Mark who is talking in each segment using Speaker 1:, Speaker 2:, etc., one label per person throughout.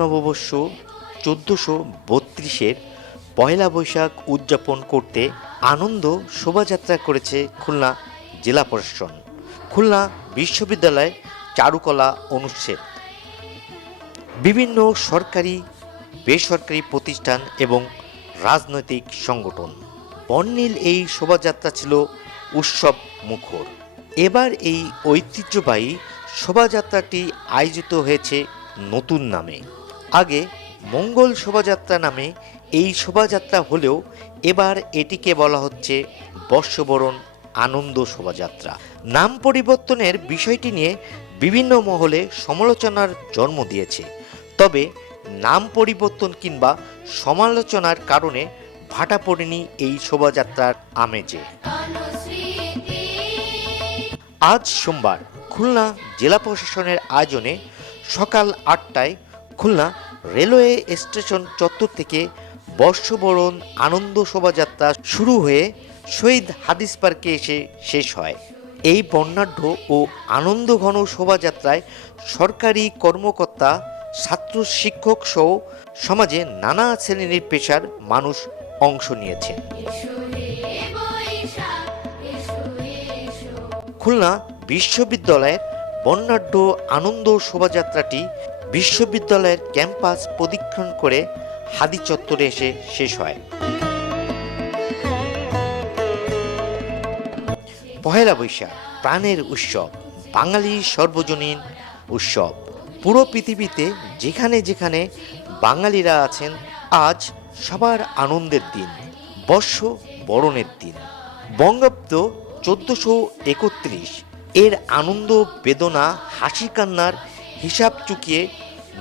Speaker 1: নববর্ষ চোদ্দোশো বত্রিশের পয়লা বৈশাখ উদযাপন করতে আনন্দ শোভাযাত্রা করেছে খুলনা জেলা প্রশাসন। খুলনা বিশ্ববিদ্যালয় চারুকলা অনুচ্ছেদ। বিভিন্ন সরকারি, বেসরকারি প্রতিষ্ঠান এবং রাজনৈতিক সংগঠন। বর্ণিল এই শোভাযাত্রা ছিল উৎসব মুখর। এবার এই ঐতিহ্যবাহী শোভাযাত্রাটি আয়োজিত হয়েছে নতুন নামে। আগে মঙ্গল শোভাযাত্রা নামে এই শোভাযাত্রা হলেও এবার এটিকে বলা হচ্ছে বর্ষবরণ আনন্দ শোভাযাত্রা। নাম পরিবর্তনের বিষয়টি নিয়ে বিভিন্ন মহলে সমালোচনার জন্ম দিয়েছে। তবে নাম পরিবর্তন কিংবা সমালোচনার কারণে ভাটা পড়েনি এই শোভাযাত্রার আমেজে। আজ সোমবার খুলনা জেলা প্রশাসনের আয়োজনে সকাল আটটায় খুলনা রেলওয়ে স্টেশন চত্বর থেকে বর্ষবরণ আনন্দ শোভাযাত্রা শুরু হয়ে শহীদ হাদিস পার্কে এসে শেষ হয়। এই বর্ণাঢ্য ও আনন্দঘন শোভাযাত্রায় সরকারি কর্মকর্তা ছাত্র শিক্ষক সহ সমাজে নানা শ্রেণির পেশার মানুষ অংশ নিয়েছেন খুলনা বিশ্ববিদ্যালয়ের বর্ণাঢ্য আনন্দ শোভাযাত্রাটি বিশ্ববিদ্যালয়ের ক্যাম্পাস প্রদক্ষিণ করে হাদি চত্বরে এসে শেষ হয়। পহেলা বৈশাখ, প্রাণের উৎসব বাঙালির সর্বজনীন উৎসব। পুরো পৃথিবীতে যেখানে যেখানে বাঙালিরা আছেন, আজ সবার আনন্দের দিন, বর্ষ বরণের দিন। বঙ্গাব্দ চোদ্দশো একত্রিশ এর আনন্দ, বেদনা, হাসি কান্নার হিসাব চুকিয়ে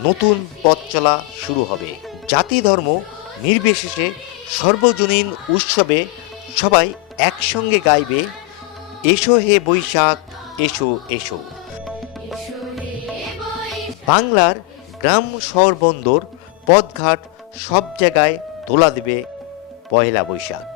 Speaker 1: নতুন পথ চলা শুরু হবে। জাতি, ধর্ম নির্বিশেষে সর্বজনীন উৎসবে সবাই একসঙ্গে গাইবে, এসো হে বৈশাখ, এসো এসো। বাংলার গ্রাম শহর বন্দর, পথঘাট সব জায়গায় তোলা দেবে পয়লা বৈশাখ।